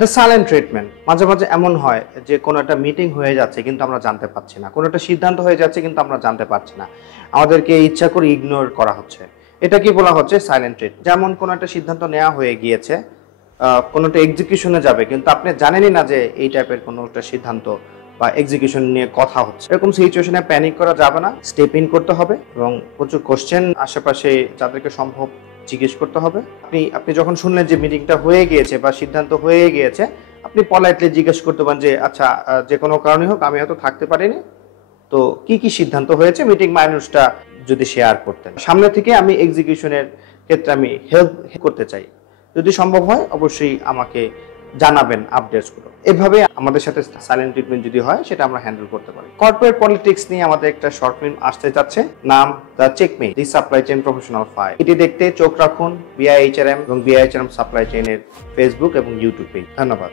The silent treatment মাঝে মাঝে এমন হয় যে কোনো একটা মিটিং হয়ে যাচ্ছে কিন্তু আমরা জানতে পারছি না, কোনো একটা সিদ্ধান্ত হয়ে যাচ্ছে কিন্তু আমরা জানতে পারছি না, আমাদেরকে ইচ্ছা করে ইগনোর করা হচ্ছে। এটা কি বলা হচ্ছে? Silent treatment. যেমন কোনো একটা সিদ্ধান্ত নেওয়া হয়ে গিয়েছে, কোনো একটা এক্সিকিউশনে যাবে কিন্তু আপনি জানেনই না যে এই টাইপের কোনো একটা সিদ্ধান্ত বা এক্সিকিউশন নিয়ে কথা হচ্ছে। এরকম সিচুয়েশনে প্যানিক করা যাবে না, স্টেপ ইন করতে হবে এবং প্রচুর কোশ্চেন আশেপাশে যাদেরকে সম্ভব জিজ্ঞেস করতে হবে। আপনি যখন শুনলেন যে মিটিংটা হয়ে গিয়েছে বা সিদ্ধান্ত হয়ে গিয়েছে, আপনি পলাইটলি জিজ্ঞেস করতে পারেন যে আচ্ছা, যে কোনো কারণে হোক আমি হয়তো থাকতে পারিনি, তো কি কি সিদ্ধান্ত হয়েছে মিটিং মাইনুসটা যদি শেয়ার করতেন। সামনে থেকে আমি এক্সিকিউশনের ক্ষেত্রে আমি হেল্প করতে চাই, যদি সম্ভব হয় অবশ্যই আমাকে জানাবেন আপডেটসগুলো। এভাবে আমাদের সাথে সাইলেন্ট ট্রিটমেন্ট যদি হয় সেটা আমরা হ্যান্ডেল করতে পারি। কর্পোরেট পলিটিক্স নিয়ে আমাদের একটা শর্ট ফিল্ম আসতে যাচ্ছে, নাম the checkmate the supply chain professional file. এটি দেখতে চোখ রাখুন বিআইএইচআরএম এবং বিআইএইচআরএম সাপ্লাই চেইনের ফেসবুক এবং ইউটিউব পেজ। ধন্যবাদ।